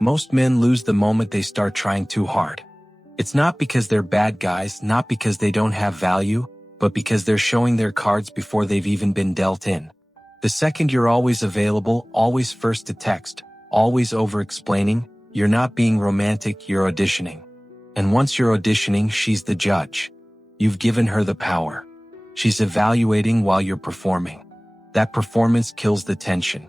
Most men lose the moment they start trying too hard. It's not because they're bad guys, not because they don't have value, but because they're showing their cards before they've even been dealt in. The second you're always available, always first to text, always over-explaining, you're not being romantic, you're auditioning. And once you're auditioning, she's the judge. You've given her the power. She's evaluating while you're performing. That performance kills the tension.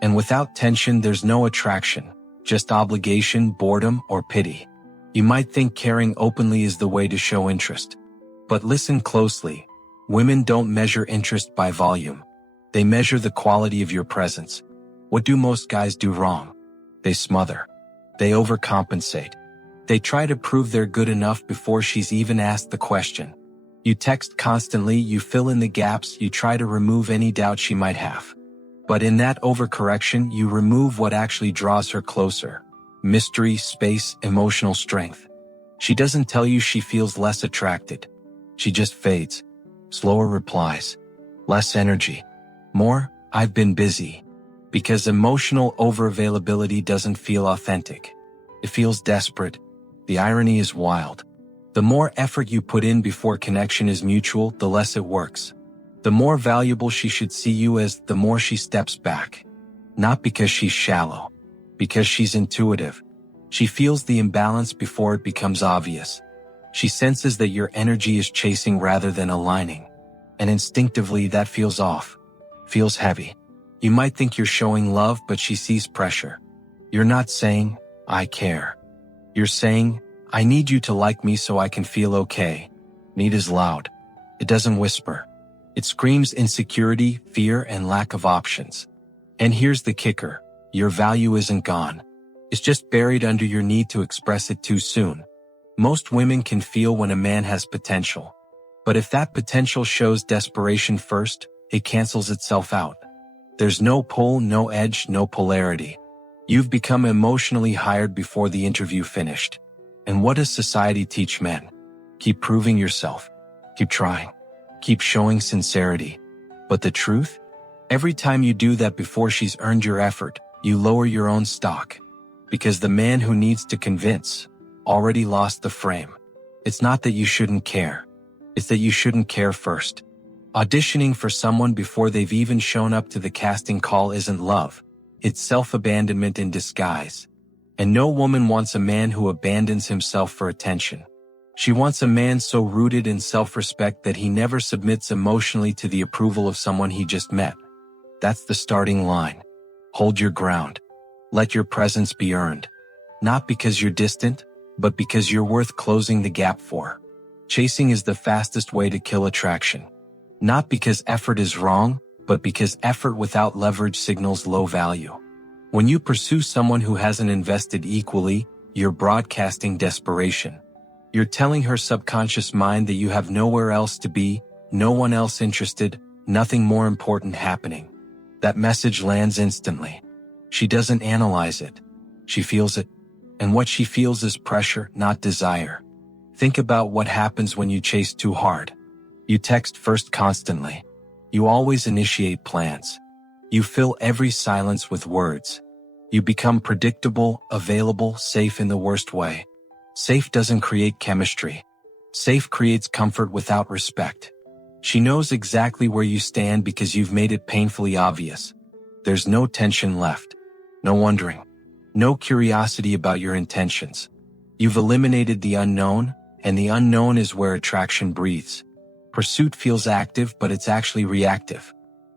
And without tension, there's no attraction, just obligation, boredom, or pity. You might think caring openly is the way to show interest. But listen closely. Women don't measure interest by volume. They measure the quality of your presence. What do most guys do wrong? They smother. They overcompensate. They try to prove they're good enough before she's even asked the question. You text constantly, you fill in the gaps, you try to remove any doubt she might have. But in that overcorrection, you remove what actually draws her closer. Mystery, space, emotional strength. She doesn't tell you she feels less attracted. She just fades. Slower replies. Less energy. More, I've been busy. Because emotional overavailability doesn't feel authentic. It feels desperate. The irony is wild. The more effort you put in before connection is mutual, the less it works. The more valuable she should see you as, the more she steps back. Not because she's shallow. Because she's intuitive. She feels the imbalance before it becomes obvious. She senses that your energy is chasing rather than aligning. And instinctively that feels off. Feels heavy. You might think you're showing love, but she sees pressure. You're not saying, I care. You're saying, I need you to like me so I can feel okay. Need is loud. It doesn't whisper. It screams insecurity, fear, and lack of options. And here's the kicker. Your value isn't gone. It's just buried under your need to express it too soon. Most women can feel when a man has potential. But if that potential shows desperation first, it cancels itself out. There's no pull, no edge, no polarity. You've become emotionally hired before the interview finished. And what does society teach men? Keep proving yourself. Keep trying. Keep showing sincerity. But the truth? Every time you do that before she's earned your effort, you lower your own stock. Because the man who needs to convince already lost the frame. It's not that you shouldn't care. It's that you shouldn't care first. Auditioning for someone before they've even shown up to the casting call isn't love. It's self-abandonment in disguise. And no woman wants a man who abandons himself for attention. She wants a man so rooted in self-respect that he never submits emotionally to the approval of someone he just met. That's the starting line. Hold your ground. Let your presence be earned. Not because you're distant, but because you're worth closing the gap for. Chasing is the fastest way to kill attraction. Not because effort is wrong, but because effort without leverage signals low value. When you pursue someone who hasn't invested equally, you're broadcasting desperation. You're telling her subconscious mind that you have nowhere else to be, no one else interested, nothing more important happening. That message lands instantly. She doesn't analyze it. She feels it. And what she feels is pressure, not desire. Think about what happens when you chase too hard. You text first constantly. You always initiate plans. You fill every silence with words. You become predictable, available, safe in the worst way. Safe doesn't create chemistry. Safe creates comfort without respect. She knows exactly where you stand because you've made it painfully obvious. There's no tension left. No wondering. No curiosity about your intentions. You've eliminated the unknown, and the unknown is where attraction breathes. Pursuit feels active, but it's actually reactive.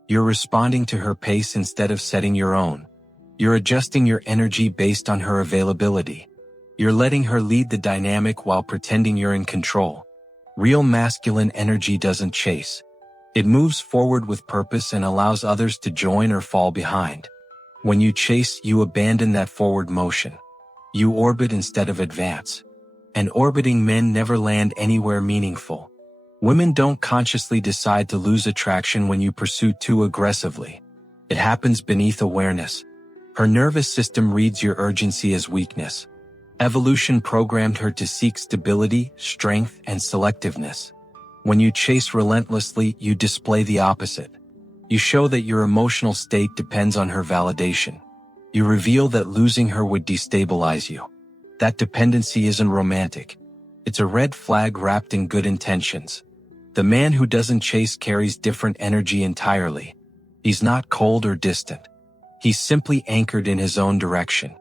You're responding to her pace instead of setting your own. You're adjusting your energy based on her availability. You're letting her lead the dynamic while pretending you're in control. Real masculine energy doesn't chase. It moves forward with purpose and allows others to join or fall behind. When you chase, you abandon that forward motion. You orbit instead of advance. And orbiting men never land anywhere meaningful. Women don't consciously decide to lose attraction when you pursue too aggressively. It happens beneath awareness. Her nervous system reads your urgency as weakness. Evolution programmed her to seek stability, strength, and selectiveness. When you chase relentlessly, you display the opposite. You show that your emotional state depends on her validation. You reveal that losing her would destabilize you. That dependency isn't romantic. It's a red flag wrapped in good intentions. The man who doesn't chase carries different energy entirely. He's not cold or distant. He's simply anchored in his own direction.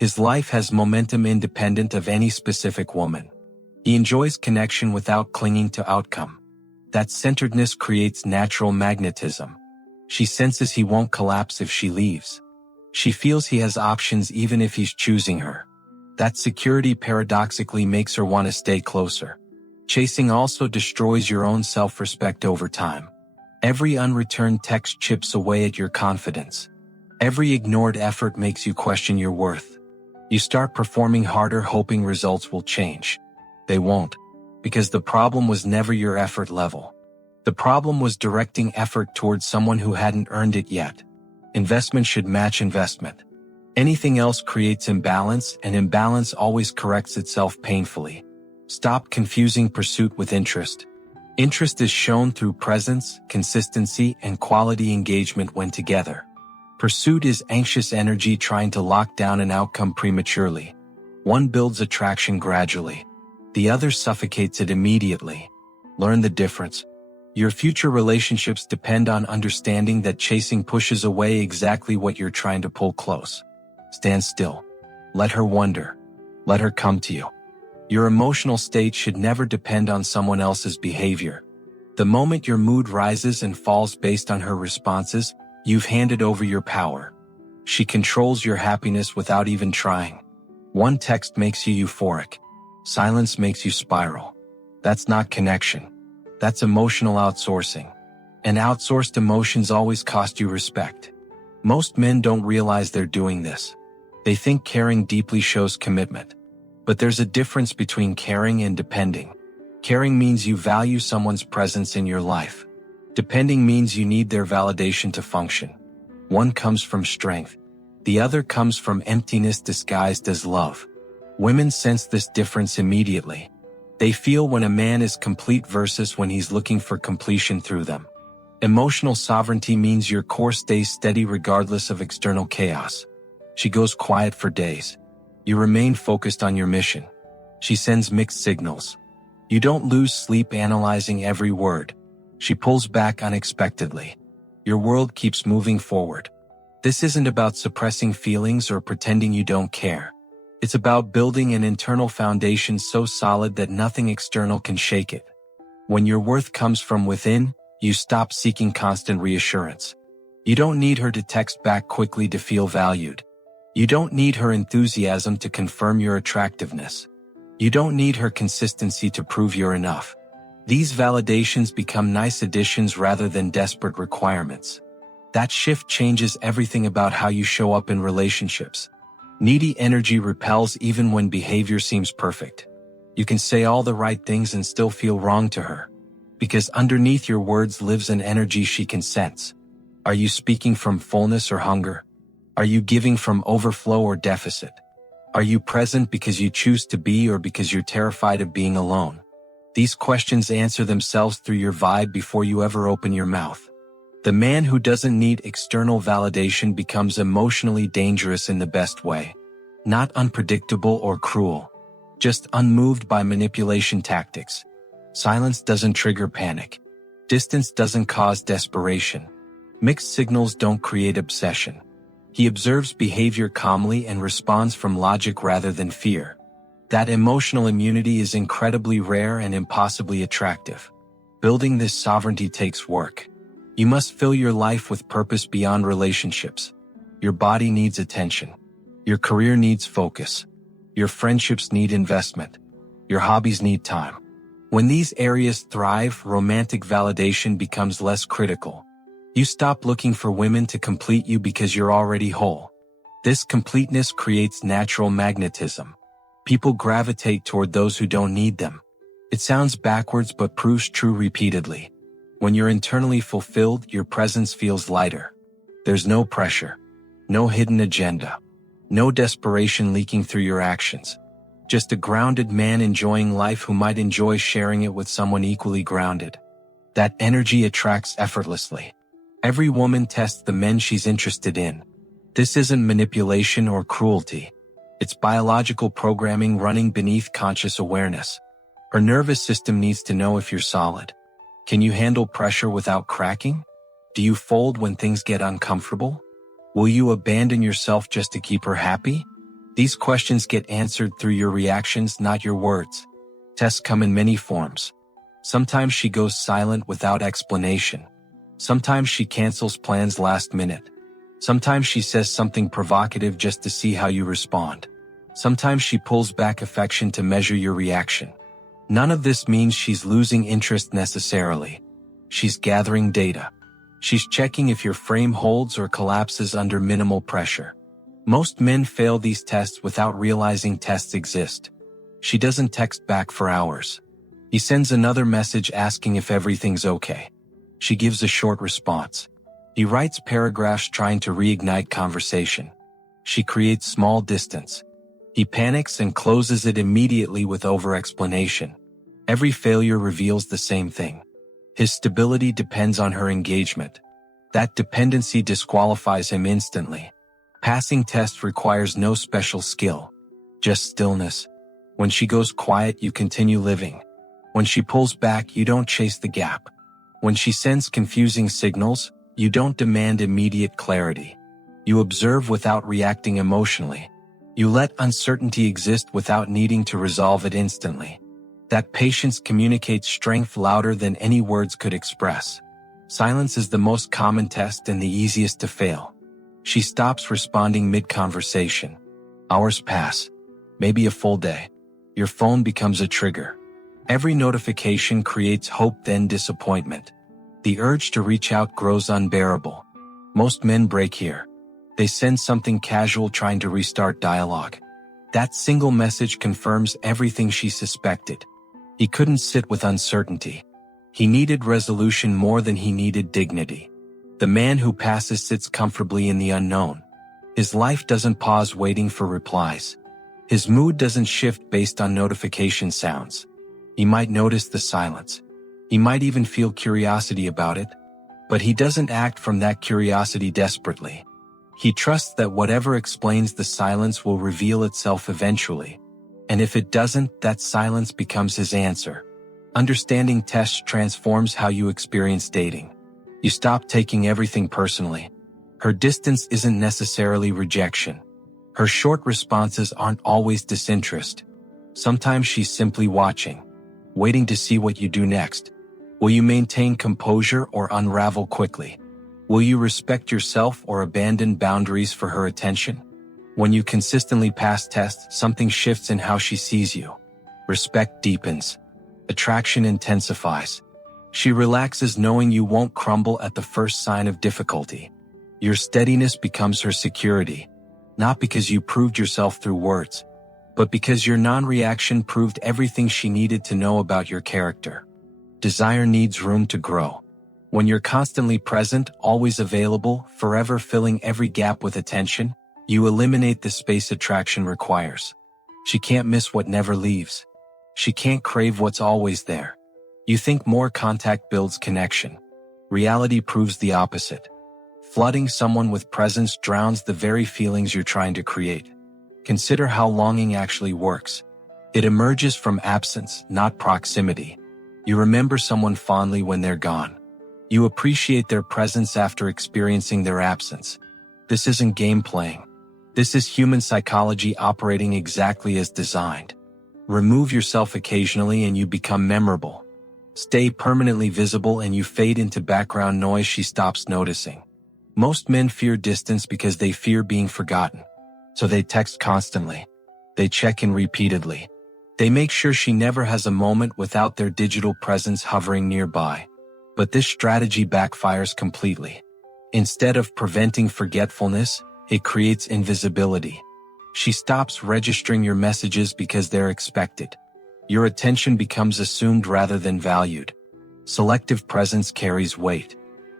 His life has momentum independent of any specific woman. He enjoys connection without clinging to outcome. That centeredness creates natural magnetism. She senses he won't collapse if she leaves. She feels he has options even if he's choosing her. That security paradoxically makes her want to stay closer. Chasing also destroys your own self-respect over time. Every unreturned text chips away at your confidence. Every ignored effort makes you question your worth. You start performing harder hoping results will change. They won't, because the problem was never your effort level. The problem was directing effort towards someone who hadn't earned it yet. Investment should match investment. Anything else creates imbalance, and imbalance always corrects itself painfully. Stop confusing pursuit with interest. Interest is shown through presence, consistency, and quality engagement when together. Pursuit is anxious energy trying to lock down an outcome prematurely. One builds attraction gradually. The other suffocates it immediately. Learn the difference. Your future relationships depend on understanding that chasing pushes away exactly what you're trying to pull close. Stand still. Let her wonder. Let her come to you. Your emotional state should never depend on someone else's behavior. The moment your mood rises and falls based on her responses, you've handed over your power. She controls your happiness without even trying. One text makes you euphoric. Silence makes you spiral. That's not connection. That's emotional outsourcing. And outsourced emotions always cost you respect. Most men don't realize they're doing this. They think caring deeply shows commitment. But there's a difference between caring and depending. Caring means you value someone's presence in your life. Depending means you need their validation to function. One comes from strength. The other comes from emptiness disguised as love. Women sense this difference immediately. They feel when a man is complete versus when he's looking for completion through them. Emotional sovereignty means your core stays steady regardless of external chaos. She goes quiet for days. You remain focused on your mission. She sends mixed signals. You don't lose sleep analyzing every word. She pulls back unexpectedly. Your world keeps moving forward. This isn't about suppressing feelings or pretending you don't care. It's about building an internal foundation so solid that nothing external can shake it. When your worth comes from within, you stop seeking constant reassurance. You don't need her to text back quickly to feel valued. You don't need her enthusiasm to confirm your attractiveness. You don't need her consistency to prove you're enough. These validations become nice additions rather than desperate requirements. That shift changes everything about how you show up in relationships. Needy energy repels even when behavior seems perfect. You can say all the right things and still feel wrong to her. Because underneath your words lives an energy she can sense. Are you speaking from fullness or hunger? Are you giving from overflow or deficit? Are you present because you choose to be or because you're terrified of being alone? These questions answer themselves through your vibe before you ever open your mouth. The man who doesn't need external validation becomes emotionally dangerous in the best way. Not unpredictable or cruel. Just unmoved by manipulation tactics. Silence doesn't trigger panic. Distance doesn't cause desperation. Mixed signals don't create obsession. He observes behavior calmly and responds from logic rather than fear. That emotional immunity is incredibly rare and impossibly attractive. Building this sovereignty takes work. You must fill your life with purpose beyond relationships. Your body needs attention. Your career needs focus. Your friendships need investment. Your hobbies need time. When these areas thrive, romantic validation becomes less critical. You stop looking for women to complete you because you're already whole. This completeness creates natural magnetism. People gravitate toward those who don't need them. It sounds backwards but proves true repeatedly. When you're internally fulfilled, your presence feels lighter. There's no pressure, no hidden agenda, no desperation leaking through your actions. Just a grounded man enjoying life who might enjoy sharing it with someone equally grounded. That energy attracts effortlessly. Every woman tests the men she's interested in. This isn't manipulation or cruelty. It's biological programming running beneath conscious awareness. Her nervous system needs to know if you're solid. Can you handle pressure without cracking? Do you fold when things get uncomfortable? Will you abandon yourself just to keep her happy? These questions get answered through your reactions, not your words. Tests come in many forms. Sometimes she goes silent without explanation. Sometimes she cancels plans last minute. Sometimes she says something provocative just to see how you respond. Sometimes she pulls back affection to measure your reaction. None of this means she's losing interest necessarily. She's gathering data. She's checking if your frame holds or collapses under minimal pressure. Most men fail these tests without realizing tests exist. She doesn't text back for hours. He sends another message asking if everything's okay. She gives a short response. He writes paragraphs trying to reignite conversation. She creates small distance. He panics and closes it immediately with over-explanation. Every failure reveals the same thing. His stability depends on her engagement. That dependency disqualifies him instantly. Passing tests requires no special skill, just stillness. When she goes quiet, you continue living. When she pulls back, you don't chase the gap. When she sends confusing signals, you don't demand immediate clarity. You observe without reacting emotionally. You let uncertainty exist without needing to resolve it instantly. That patience communicates strength louder than any words could express. Silence is the most common test and the easiest to fail. She stops responding mid-conversation. Hours pass. Maybe a full day. Your phone becomes a trigger. Every notification creates hope, then disappointment. The urge to reach out grows unbearable. Most men break here. They send something casual trying to restart dialogue. That single message confirms everything she suspected. He couldn't sit with uncertainty. He needed resolution more than he needed dignity. The man who passes sits comfortably in the unknown. His life doesn't pause waiting for replies. His mood doesn't shift based on notification sounds. He might notice the silence. He might even feel curiosity about it, but he doesn't act from that curiosity desperately. He trusts that whatever explains the silence will reveal itself eventually, and if it doesn't, that silence becomes his answer. Understanding tests transforms how you experience dating. You stop taking everything personally. Her distance isn't necessarily rejection. Her short responses aren't always disinterest. Sometimes she's simply watching, waiting to see what you do next. Will you maintain composure or unravel quickly? Will you respect yourself or abandon boundaries for her attention? When you consistently pass tests, something shifts in how she sees you. Respect deepens. Attraction intensifies. She relaxes knowing you won't crumble at the first sign of difficulty. Your steadiness becomes her security, not because you proved yourself through words, but because your non-reaction proved everything she needed to know about your character. Desire needs room to grow. When you're constantly present, always available, forever filling every gap with attention, you eliminate the space attraction requires. She can't miss what never leaves. She can't crave what's always there. You think more contact builds connection. Reality proves the opposite. Flooding someone with presence drowns the very feelings you're trying to create. Consider how longing actually works. It emerges from absence, not proximity. You remember someone fondly when they're gone. You appreciate their presence after experiencing their absence. This isn't game playing. This is human psychology operating exactly as designed. Remove yourself occasionally and you become memorable. Stay permanently visible and you fade into background noise she stops noticing. Most men fear distance because they fear being forgotten. So they text constantly. They check in repeatedly. They make sure she never has a moment without their digital presence hovering nearby. But this strategy backfires completely. Instead of preventing forgetfulness, it creates invisibility. She stops registering your messages because they're expected. Your attention becomes assumed rather than valued. Selective presence carries weight.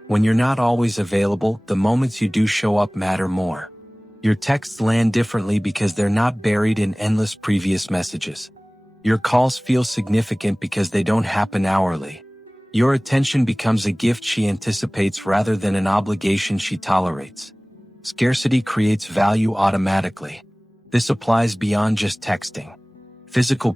When you're not always available, the moments you do show up matter more. Your texts land differently because they're not buried in endless previous messages. Your calls feel significant because they don't happen hourly. Your attention becomes a gift she anticipates rather than an obligation she tolerates. Scarcity creates value automatically. This applies beyond just texting. Physical